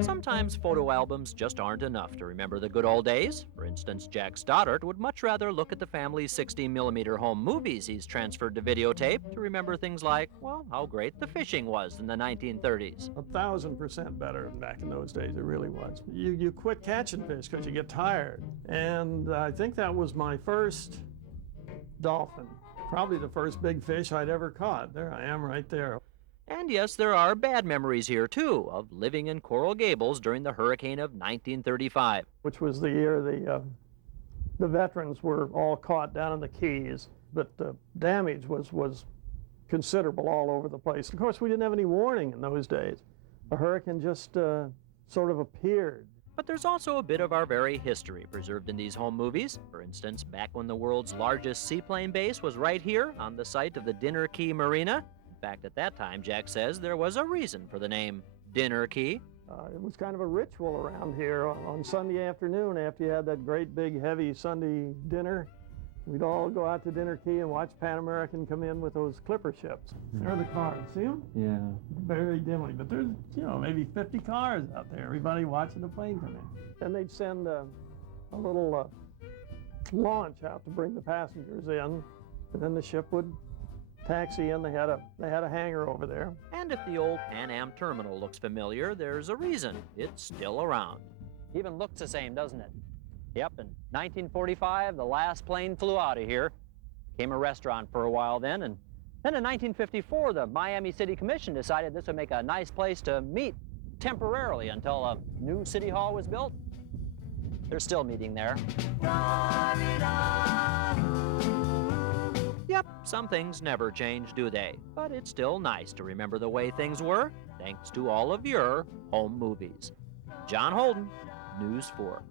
Sometimes photo albums just aren't enough to remember the good old days. For instance, Jack Stoddard would much rather look at the family's 16mm home movies he's transferred to videotape to remember things like, well, how great the fishing was in the 1930s. 1,000% better than back in those days, it really was. You quit catching fish because you get tired. And I think that was my first dolphin, probably the first big fish I'd ever caught. There I am right there. And yes, there are bad memories here, too, of living in Coral Gables during the hurricane of 1935. Which was the year the veterans were all caught down in the Keys, but the damage was considerable all over the place. Of course, we didn't have any warning in those days. A hurricane just sort of appeared. But there's also a bit of our very history preserved in these home movies. For instance, back when the world's largest seaplane base was right here on the site of the Dinner Key Marina. In fact, at that time, Jack says there was a reason for the name Dinner Key. It was kind of a ritual around here on Sunday afternoon after you had that great big heavy Sunday dinner. We'd all go out to Dinner Key and watch Pan American come in with those clipper ships. There are the cars, see them? Yeah. Very dimly, but there's, maybe 50 cars out there, everybody watching the plane come in. And they'd send a little launch out to bring the passengers in, and then the ship would taxi in. They had a hangar over there. And if the old Pan Am terminal looks familiar, there's a reason it's still around. Even looks the same, doesn't it? Yep, in 1945, the last plane flew out of here. Became a restaurant for a while then, and then in 1954, the Miami City Commission decided this would make a nice place to meet temporarily until a new city hall was built. They're still meeting there. Yep, some things never change, do they? But it's still nice to remember the way things were, thanks to all of your home movies. John Holden, News 4.